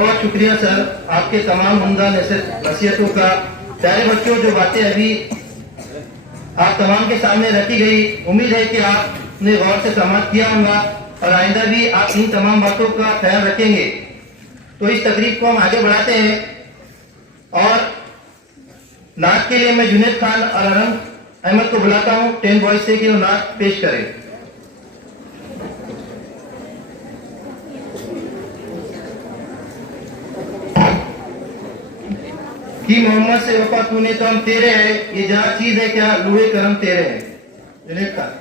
बहुत शुक्रिया सर, आपके तमाम उम्दा नसीहतों का। प्यारे बच्चों, जो बातें अभी आप तमाम के सामने रखी गई, उम्मीद है कि आपने गौर से समाप्त किया होगा और आइंदा भी आप इन तमाम बातों का ख्याल रखेंगे। तो इस तकरीब को हम आगे बढ़ाते हैं और नात के लिए मैं जुनेद खान और अरम अहमद को बुलाता हूँ 10 बॉयज से कि वो नात पेश करें। कि मोहम्मद से वफा तूने तो हम तेरे हैं, ये जहाँ चीज है क्या लोहे करम तेरे हैं। जुनेद खान।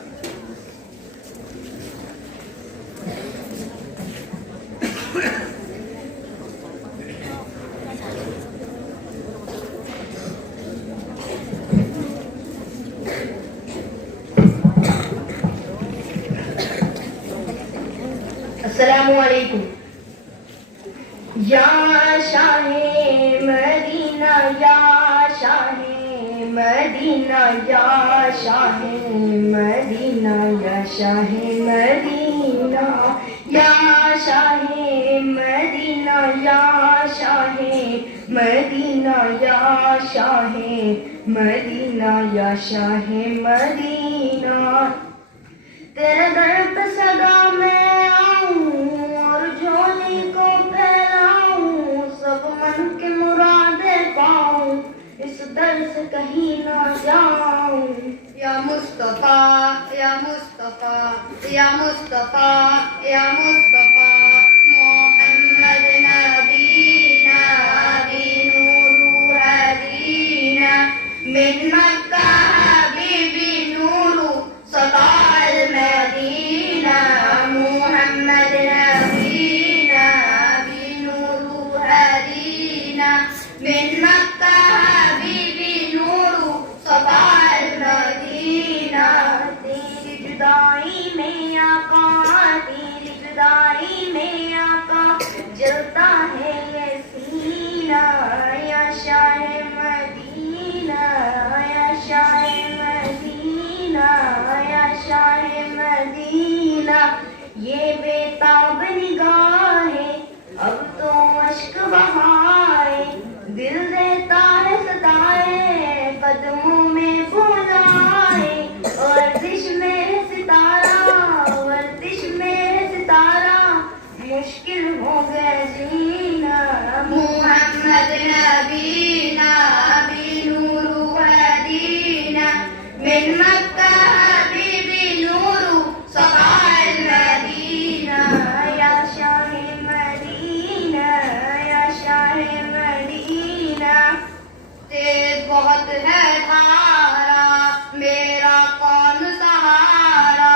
अस्सलामुअलैकुम। या शाहे मदीना या शाहे मदीना या शाहे मदीना या शाहे मदीना या शाहे मदीना या शाहे मदीना या शाहे मदीना या शाहे मदीना। तेरे दर पे सदा मैं आऊं और झोली को फैलाऊं, सब मन की मुरादें पाऊं, इस दर से कहीं ना जाऊं। या मुस्तफा या मुस्तफा या मुस्तफा या मुस्तफा मोहम्मद नबीना नूरू हदीना मिन मक्का हबीबी नूरू सताल मदीना मोहम्मद नबीना नूरू हदीना मिन मक्का हबीबी नूरू सताल मदीना। तेरी जुदाई में आका, तेरी जुदाई में आका जलता है ये सीना। या शाहे मदीना या शाहे मदीना या शाहे मदीना। ये बेताब निगाहें अब तो अश्क बहाए, दिल देता है सदाए कदमों में बुलाए। वर्दिश में सितारा, वर्दिश में सितारा मुश्किल हो गया जीना। मोहम्मद नबीना नूरू हदीना मिन मक्का हबीबी नूरू सताल मदीना। या शाहे मदीना या शाहे मदीना। तेज बहुत है धारा, मेरा कौन सहारा,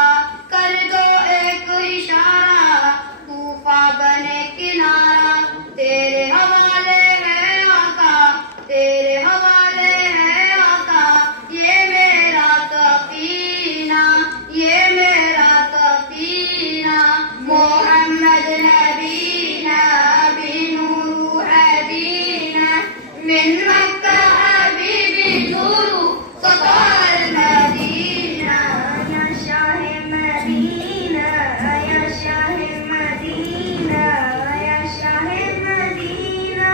कर दो एक इशारा, तूफा बने किनारा। तेरे हवाले है आका, तेरे हवाले है आका, ये मेरा तफीना, ये मेरा तफीना। मोहम्मद नबीना नूरू हदीना मिन मक्का हबीबी नूरू सताल मदीना। या शाहे मदीना या शाहे मदीना या शाहे मदीना।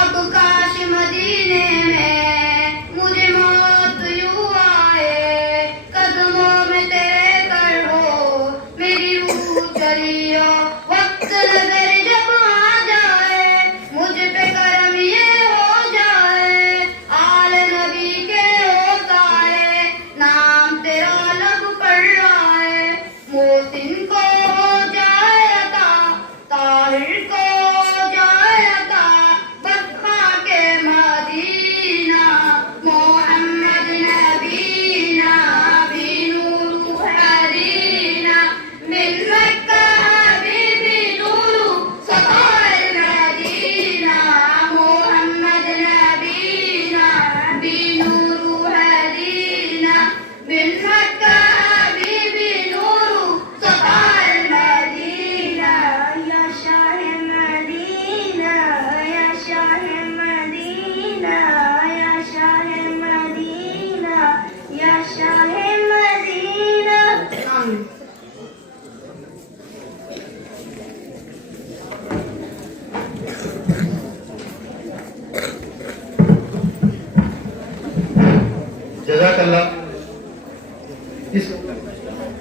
अब काश मदीने में मुझे मौत यूं आए, कदमों में तेरे कर हो मेरी रूह चली हो। वक्त नजर जब आ जाए मुझ पे करम ये हो जाए, आल नबी के होता है नाम तेरा लब पड़ आए। मोहसिन को हो जाए अता, ताहिर को हो जाए अता, बदखा के मदीना। मोहम्मद नबीना नूरू हदीना मिन मक्का हबीबी नूरू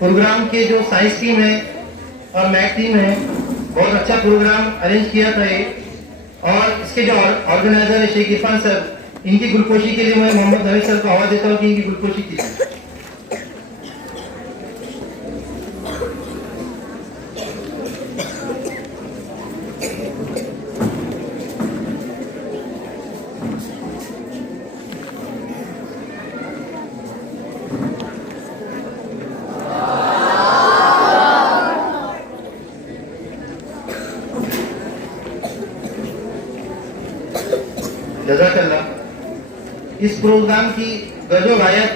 प्रोग्राम के जो साइंस टीम है और मैथ टीम है, बहुत अच्छा प्रोग्राम अरेंज किया था ये। और इसके जो ऑर्गेनाइजर है शेख इरफान सर, इनकी गुलकोशी के लिए मैं मोहम्मद नवीद सर को आवाज देता हूँ कि इनकी गुलकोशी कीजिए। जज़ाकल्लाह। इस प्रोग्राम की गजो गायक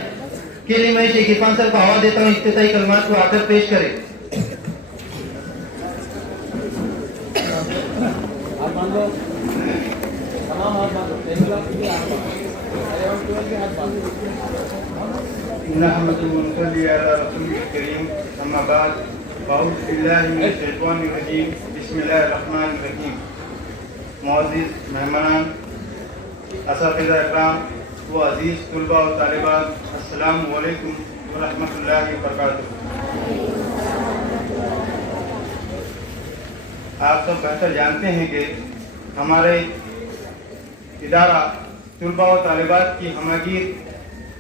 के लिए मैं शेख इरफान सर को आवाज देता हूँ, इफ्तिताई कलमात को आकर पेश करें। मुअज़्ज़िज़ मेहमानान, असातिज़ा इकराम व अज़ीज़ तुलबा व तालिबात, अस्सलामु अलैकुम व रहमतुल्लाहि व बरकातुहू। आप सब बेहतर जानते हैं कि हमारे इदारा तुलबा व तालिबात की हमगीर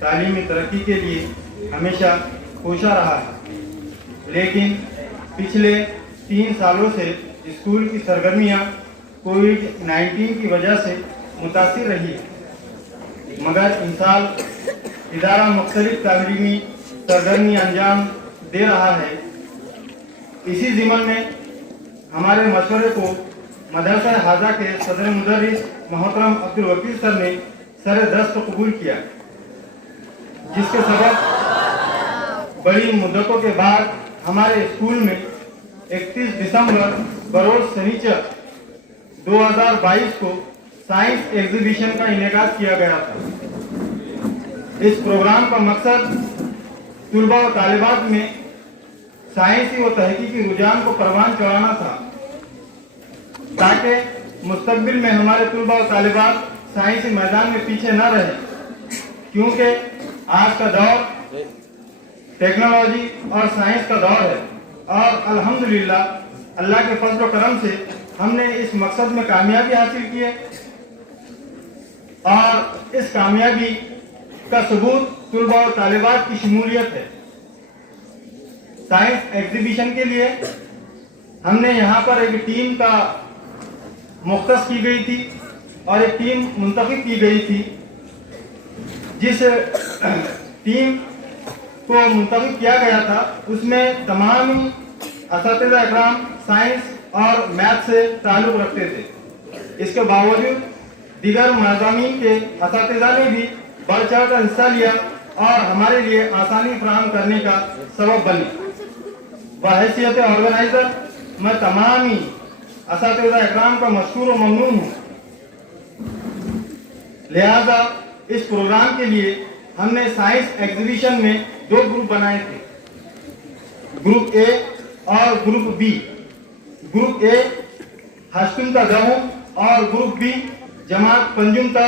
तालीमी तरक्की के लिए हमेशा कोशा रहा है, लेकिन पिछले 3 सालों से स्कूल की सरगर्मियाँ कोविड-19 की वजह से मुतासिर रही है, मगर इन साल इदारा मुख्तलिफ तालीमी सरगर्मी अंजाम दे रहा है। इसी ज़िम्मन में हमारे मशवरे को मदरसा हाजा के सदर मुदर्रिस मोहतरम अब्दुल वकील सर ने सर दस्त कबूल किया, जिसके सबब बड़ी मुद्दतों के बाद हमारे स्कूल में 31 दिसंबर बरोज़ शनिचर 2022 को साइंस एग्जीबिशन का इनेकाद किया गया था। इस प्रोग्राम का मकसद तुलबा व तालिबात में साइंसी व तहकीकी रुझान को परवान चढ़ाना था, ताकि मुस्तकबिल में हमारे तुलबा व तालिबात साइंसी मैदान में पीछे न रहे, क्योंकि आज का दौर टेक्नोलॉजी और साइंस का दौर है। और अल्हम्दुलिल्लाह अल्लाह के फजल व करम से हमने इस मकसद में कामयाबी हासिल की है, और इस कामयाबी का सबूत तुलबा और तालिबात की शमूलियत है। साइंस एग्जीबिशन के लिए हमने यहाँ पर एक टीम का मुख्तस की गई थी और एक टीम मुंतखब की गई थी। जिस टीम को मुंतखब किया गया था उसमें तमाम असातिज़ा इकराम साइंस और मैथ से ताल्लुक़ रखते थे। इसके बावजूद दीगर मज़ामीन के असातिज़ा ने भी बढ़ चढ़ कर हिस्सा लिया और हमारे लिए आसानी फराहम करने का सबब बनी। बहैसियत ऑर्गेनाइजर मैं तमाम ही असातिज़ा इकराम का मशकूर व ममनून हूँ। लिहाजा इस प्रोग्राम के लिए हमने साइंस एग्जीबिशन में 2 ग्रुप बनाए थे, ग्रुप ए और ग्रुप बी। ग्रुप ए हश्तुम का गहूम और ग्रुप बी जमात पंजुम का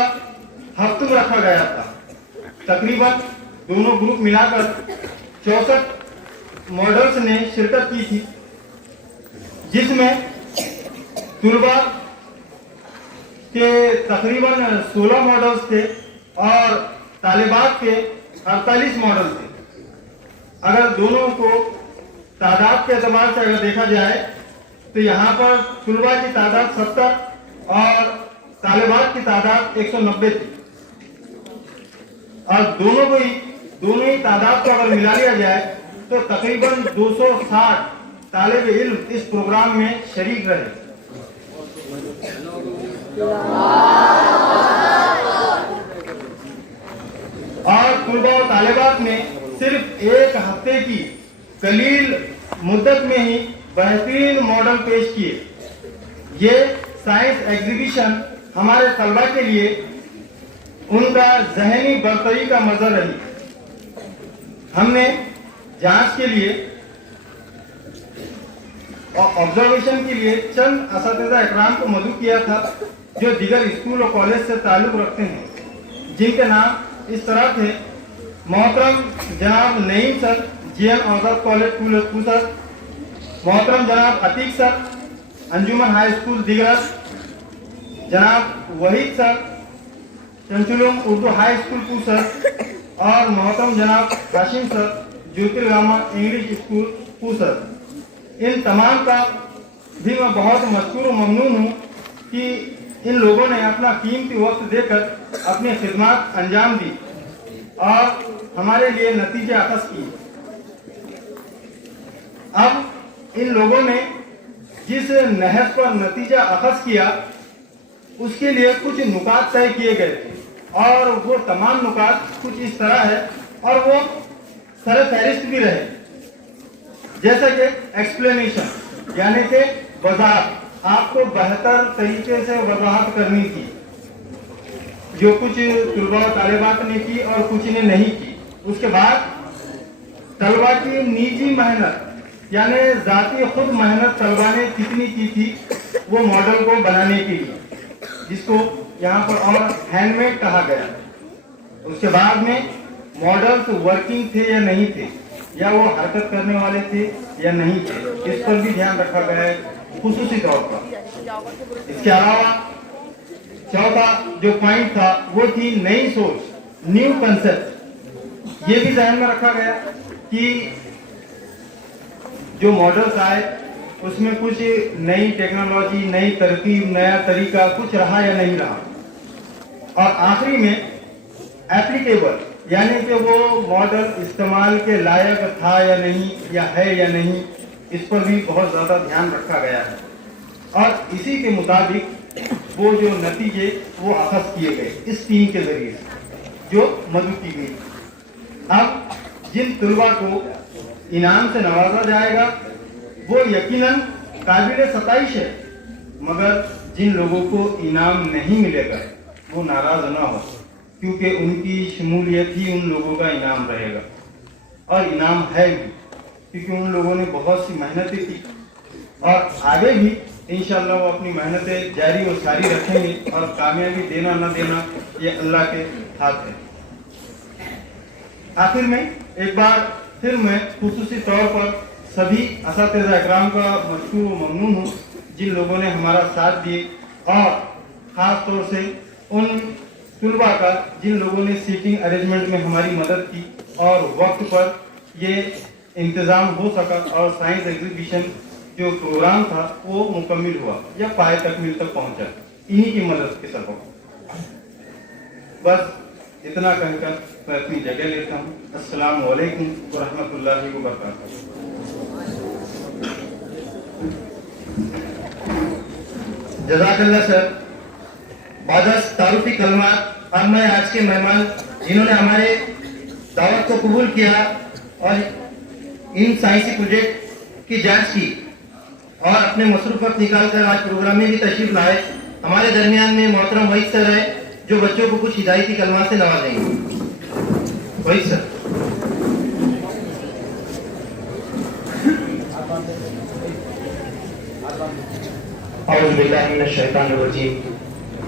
हफ्तुम रखा गया था। तकरीबन दोनों ग्रुप मिलाकर 64 मॉडल्स ने शिरकत की थी, जिसमें तुलबा के तकरीबन 16 मॉडल्स थे और तालिबात के 48 मॉडल थे। अगर दोनों को तादाद के एतबार से अगर देखा जाए तो यहाँ पर तुलबा की तादाद 70 और तालिबात की तादाद 190 थी, और दोनों ही तादाद को अगर मिला लिया जाए तो तकरीबन 260 तालिब इल्म इस प्रोग्राम में शरीक रहे। और तुलबा और तालिबात ने सिर्फ 1 हफ्ते की कलील मुद्दत में ही बेहतरीन मॉडल पेश किए। ये साइंस एग्जीबिशन हमारे तलबा के लिए उनका जहनी बरतरी का मजर रही। हमने जांच के लिए और ऑब्जर्वेशन के लिए चंद असातिज़ा इकराम को मदऊ किया था, जो दीगर स्कूल और कॉलेज से ताल्लुक़ रखते हैं, जिनके नाम इस तरह थे: मोहतरम जनाब Naeem sir GN Azad college Pusad, मोहतरम जनाब Atiq sir, Anjuman high school Digras, जनाब वहीद सर, चंचुलुम उर्दू हाई स्कूल पूसर और मोहतरम जनाब Qasim sir, Jyotirgama English school Pusad. इन तमाम का भी मैं बहुत मशकूर और ममनून हूँ कि इन लोगों ने अपना कीमती वक्त देकर अपनी खिदमत अंजाम दी और हमारे लिए नतीजे अखज़ किए। अब इन लोगों ने जिस नहज पर नतीजा अखज़ किया उसके लिए कुछ नुकात तय किए गए थे और वो तमाम नुकात कुछ इस तरह है और वो सर फहरिस्त भी रहे, जैसा कि एक्सप्लेनेशन यानी कि वजाहत, आपको बेहतर तरीके से वजाहत करनी थी, जो कुछ तलबा तालिबात ने की और कुछ ने नहीं की। उसके बाद तलबा की निजी मेहनत यानी जाती खुद मेहनत तलबा ने कितनी की थी वो मॉडल को बनाने के लिए, जिसको यहाँ पर और हैंडमेड कहा गया। उसके बाद में मॉडल्स वर्किंग थे या नहीं थे, या वो हरकत करने वाले थे या नहीं थे, इस पर भी ध्यान रखा गया है खुसूसी तौर पर। इसके अलावा चौथा जो पॉइंट था वो थी नई सोच, न्यू कंसेप्ट। ये भी ध्यान में रखा गया कि जो मॉडल्स आए उसमें कुछ नई टेक्नोलॉजी, नई तरकीब, नया तरीका कुछ रहा या नहीं रहा। और आखिरी में एप्लीकेबल यानी कि वो मॉडल इस्तेमाल के लायक था या नहीं, या है या नहीं, इस पर भी बहुत ज़्यादा ध्यान रखा गया है और इसी के मुताबिक वो जो नतीजे वो अखज़ किए गए इस टीम के जरिए जो मदद की गई। अब जिन तलबा को इनाम से नवाजा जाएगा वो यकीनन काबिल सताइश है, मगर जिन लोगों को इनाम नहीं मिलेगा वो नाराज ना हो, क्योंकि उनकी शमूलियत ही उन लोगों का इनाम रहेगा और इनाम है भी, क्योंकि उन लोगों ने बहुत सी मेहनतें की और आगे भी इंशाअल्लाह वो अपनी मेहनतें जारी और सारी रखेंगे और कामयाबी देना न देना ये अल्लाह के हाथ है। आखिर में एक बार फिर मैं खुसूसी तौर पर सभी असातिज़ा इकराम का मशकूर व ममनून हूँ जिन लोगों ने हमारा साथ दिए और ख़ास तौर से उन तलबा का जिन लोगों ने सीटिंग अरेंजमेंट में हमारी मदद की और वक्त पर ये इंतज़ाम हो सका और साइंस एग्जीबिशन जो प्रोग्राम था वो मुकम्मिल हुआ या पाए तकमील तक पहुंचा, इन्हीं की मदद के सबब। बस इतना कहकर मैं अपनी जगह लेता हूँ। अस्सलामु अलैकुम व रहमतुल्लाहि व बरकातहू। जज़ाकल्लाह सर। बादस तारुफी कलमात अब मैं आज के मेहमान जिन्होंने हमारे दावत को कबूल किया और इन साइंसी प्रोजेक्ट की जांच की और अपने मसरूफ वक्त निकाल कर आज प्रोग्राम में भी तशरीफ लाए, हमारे दरमियान में मोहतरम वहीद सर है जो बच्चों को कुछ हिदायती कलमात से नवाजेंगे। वहीद सर। औज़ु बिल्लाहि मिनश शैतानिर रजीम।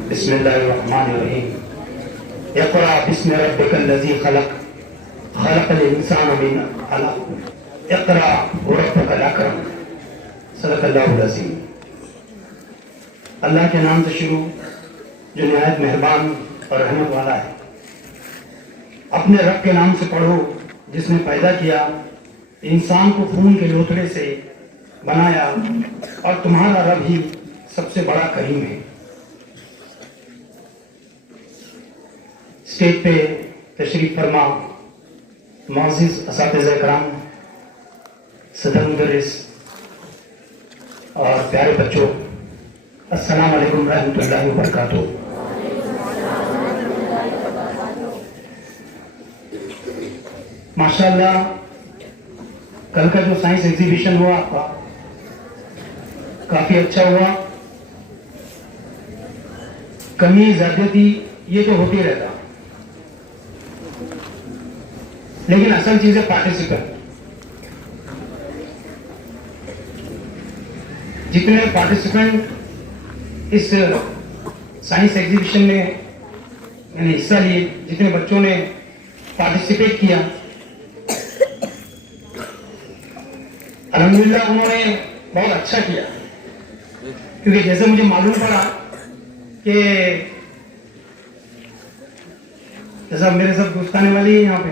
बिस्मिल्लाहिर रहमानिर रहीम। इक़रा बिस्मि रब्बिकल लज़ी खलक़, खलक़ल इंसान मिन अलक़। इक़रा व रब्बुकल अकरम। सदक़ल्लाहुल अज़ीम। अल्लाह के नाम से शुरू जो निहायत मेहरबान और रहमत वाला है। अपने रब के नाम से पढ़ो जिसने पैदा किया, इंसान को खून के लोथड़े से बनाया और तुम्हारा रब ही सबसे बड़ा करीम है। स्टेज पे तशरीफ फरमा मोअज़्ज़िज़ असातिज़ा इकराम, सदर मुदर्रिस और प्यारे बच्चों, अस्सलाम वालेकुम रहमतुल्लाहि व बरकातहू। माशाअल्लाह कल का जो साइंस एग्जीबिशन हुआ आपका काफी अच्छा हुआ। कमी ज्यादती ये तो होती रहता, लेकिन असल चीज है पार्टिसिपेंट। जितने पार्टिसिपेंट इस साइंस एग्जीबिशन में यानी हिस्सा लिए, जितने बच्चों ने पार्टिसिपेट किया, अल्हम्दुलिल्लाह उन्होंने बहुत अच्छा किया, क्योंकि जैसे मुझे मालूम पड़ा कि जैसा मेरे सब दोस्ताने वाली है यहाँ पे,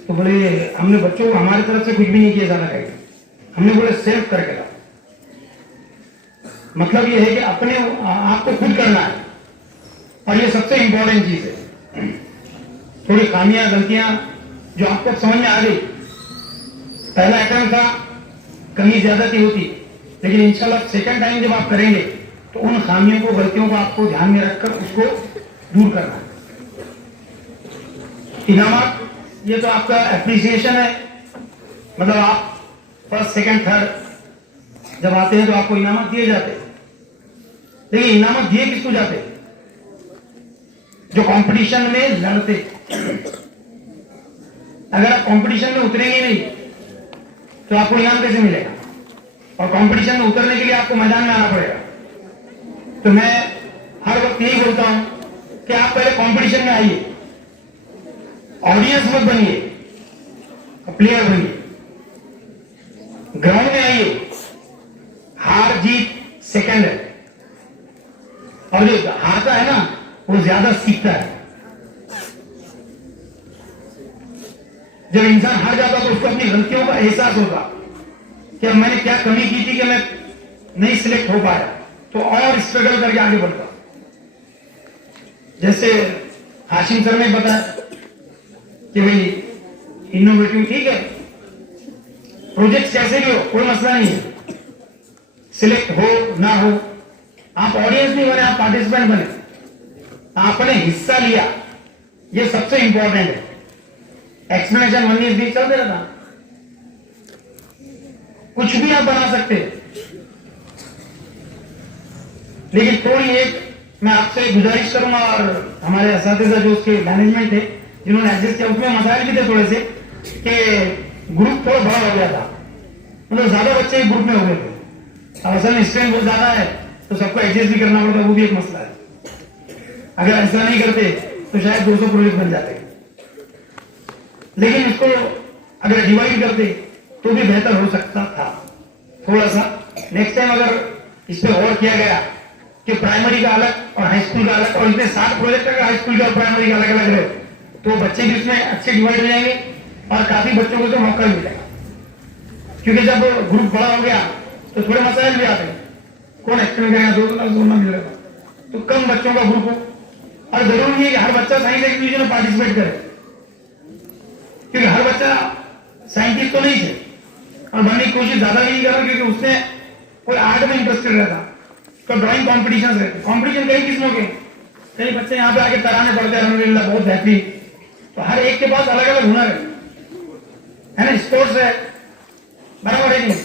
तो बोले हमने बच्चों को हमारी तरफ से कुछ भी नहीं किया ज्यादा कहीं, हमने बोले सेल्फ करके लाओ। मतलब ये है कि अपने आपको खुद करना है, और ये सबसे इंपॉर्टेंट चीज है। थोड़ी खामियां गलतियां जो आपको समझ में आ गई, पहला अटेम्प्ट था, कमी ज्यादती होती, लेकिन इंशाल्लाह सेकंड टाइम जब आप करेंगे तो उन खामियों को, गलतियों को आपको ध्यान में रखकर उसको दूर करना है। इनामत ये तो आपका एप्रिसिएशन है, मतलब आप फर्स्ट सेकंड थर्ड जब आते हैं तो आपको इनामत दिए जाते हैं, लेकिन इनामत दिए किसको जाते हैं? जो कंपटीशन में लड़ते। अगर आप कंपटीशन में उतरेंगे नहीं तो आपको इनाम कैसे मिलेगा? और कंपटीशन में उतरने के लिए आपको मैदान में आना पड़ेगा। तो मैं हर वक्त यही बोलता हूं कि आप पहले कंपटीशन में आइए, ऑडियंस मत बनिए, प्लेयर बनिए, ग्राउंड में आइए। हार जीत सेकंड है, और जो हारता है ना वो ज्यादा सीखता है। जब इंसान हार जाता तो उसको अपनी गलतियों का एहसास होगा कि अब मैंने क्या कमी की थी कि मैं नहीं सिलेक्ट हो पाया, तो और स्ट्रगल करके आगे बढ़ता। जैसे हाशिम सर ने बताया कि भाई इनोवेटिव ठीक है, प्रोजेक्ट कैसे भी हो कोई मसला नहीं है, सिलेक्ट हो ना हो, आप ऑडियंस नहीं बने, आप पार्टिसिपेंट बने, आपने हिस्सा लिया, ये सबसे इंपॉर्टेंट है। एक्सप्लेनेशन 19-20 चल रहा था, कुछ भी आप बना सकते हैं, लेकिन थोड़ी एक मैं आपसे गुजारिश करूंगा, और हमारे असातिज़ा जो उसके मैनेजमेंट थे जिन्होंने एडजस्ट किया, उसमें मसाइल भी थे थोड़े से कि ग्रुप थोड़ा बड़ा हो गया था, मतलब ज्यादा बच्चे ग्रुप में हो गए थे। अब असल में स्ट्रेंथ बहुत ज्यादा है तो सबको एडजस्ट भी करना पड़ता, वो भी एक मसला है। अगर ऐसा नहीं करते तो शायद 200 प्रोजेक्ट बन जाते, लेकिन इसको अगर डिवाइड करते तो भी बेहतर हो सकता था थोड़ा सा। नेक्स्ट टाइम अगर इस पे और किया गया कि प्राइमरी का अलग और हाई स्कूल का अलग, और इसमें 7 प्रोजेक्ट अगर हाई स्कूल का और प्राइमरी का अलग अलग रहे तो बच्चे भी इसमें अच्छे डिवाइड हो जाएंगे और काफी बच्चों को तो मौका मिलेगा। क्योंकि जब ग्रुप बड़ा हो गया तो थोड़े मसाइल भी आते हैं, कौन एक्सप्लेन करेगा, 2 क्लास जोड़ना मिल रहा, तो कम बच्चों का ग्रुप हो, और जरूरी नहीं है कि हर बच्चा साइंस एक्सपीडिशन में पार्टिसिपेट करे, क्योंकि हर बच्चा साइंटिस्ट तो नहीं है और बनने की कोशिश ज्यादा नहीं कर रहा, क्योंकि उसने कोई आर्ट में इंटरेस्टेड रहता, तो ड्राइंग कॉम्पिटिशन रहते। कॉम्पिटिशन कई किस्मों के, कई बच्चे यहाँ पे आके तराने पड़ते हैं, अल्हम्दुलिल्लाह बहुत बेहतरीन। तो हर एक के पास अलग अलग हुनर है ना, स्पोर्ट्स है, बराबर है नहीं?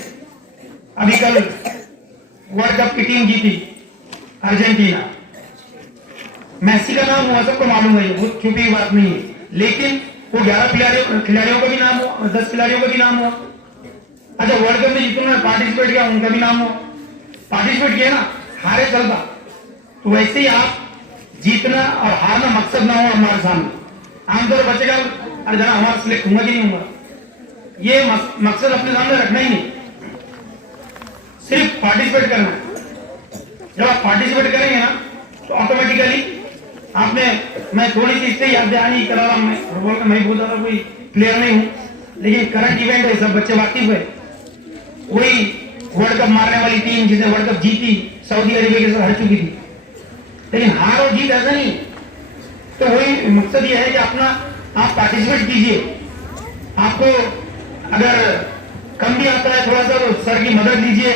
अभी कल वर्ल्ड कप की टीम जीती अर्जेंटीना, मेसी का नाम हुआ, सबको मालूम है, ये बहुत छुपी बात नहीं है, लेकिन वो 11 खिलाड़ियों का भी नाम हुआ, 10 खिलाड़ियों का भी नाम हुआ। अच्छा, वर्ल्ड कप में जितने पार्टिसिपेट किया उनका भी नाम हुआ, पार्टिसिपेट किया ना, हारे चलता। तो वैसे ही आप जीतना और हारना मकसद ना हो हमारे सामने। आमतौर पर बच्चे का अरे जरा हमारा सिलेक्ट होगा कि नहीं होगा, ये मकसद अपने सामने रखना ही नहीं, सिर्फ पार्टिसिपेट करना है। जब आप पार्टिसिपेट करेंगे ना तो ऑटोमेटिकली आपने, मैं थोड़ी सी इससे याद दहानी करा रहा हूं, मैं फुटबॉल का मैं बहुत ज्यादा कोई प्लेयर नहीं हूं, लेकिन करंट इवेंट है, सब बच्चे वाकिफ है। वही वर्ल्ड कप मारने वाली टीम जिसने वर्ल्ड कप जीती सऊदी अरेबिया के साथ हार चुकी थी, लेकिन हार और जीत ऐसा नहीं। तो वही मकसद ये है कि अपना आप पार्टिसिपेट कीजिए, आपको अगर कम भी आता है थोड़ा सा तो सर की मदद लीजिए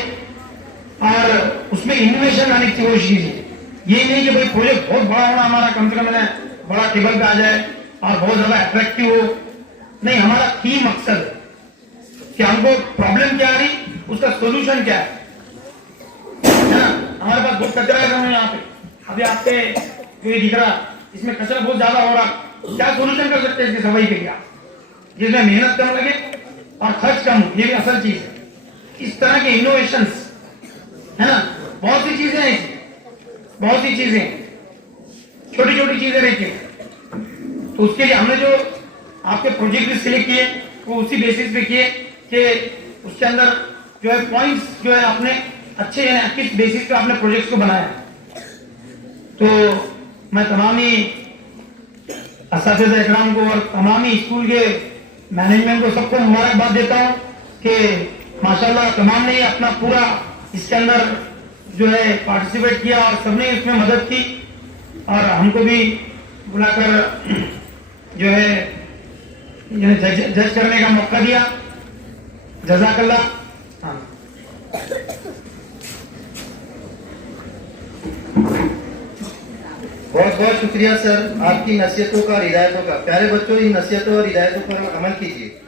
और उसमें इनोवेशन लाने की कोशिश कीजिए। ये नहीं कि भाई प्रोजेक्ट बहुत बड़ा होना हमारा, कम से कम बड़ा टेबल पे आ जाए और बहुत ज्यादा अट्रैक्टिव हो, नहीं, हमारा की मकसद है कि हमको प्रॉब्लम क्या आ रही, उसका सोल्यूशन क्या है ना। हमारे पास बहुत कचरा है यहाँ पे, अभी आपके जो ये दिख रहा, इसमें कचरा बहुत ज्यादा हो रहा, क्या सोल्यूशन कर सकते हैं इसकी सफाई के लिए, जिसमें मेहनत कम लगे और खर्च कम हो, ये भी असल चीज है। इस तरह के इनोवेशंस है ना, बहुत सी चीजें हैं, बहुत सी चीजें, छोटी छोटी चीजें रहती हैं। तो उसके लिए हमने जो आपके प्रोजेक्ट भी सिलेक्ट किए वो उसी बेसिस पे किए कि उसके अंदर जो है पॉइंट्स जो है आपने अच्छे यानी किस बेसिस पे आपने प्रोजेक्ट को बनाया। तो मैं तमाम ही असातिज़ा इकराम को और तमाम ही स्कूल के मैनेजमेंट को सबको मुबारकबाद देता हूँ कि माशाल्लाह तमाम ने अपना पूरा इसके अंदर जो है पार्टिसिपेट किया और सबने इसमें मदद की और हमको भी बुलाकर जो है जज करने का मौका दिया। जज़ाकल्लाह। हाँ। बहुत बहुत शुक्रिया सर आपकी नसीहतों का और हिदायतों का। प्यारे बच्चों, इन नसीहतों और हिदायतों पर अमल कीजिए।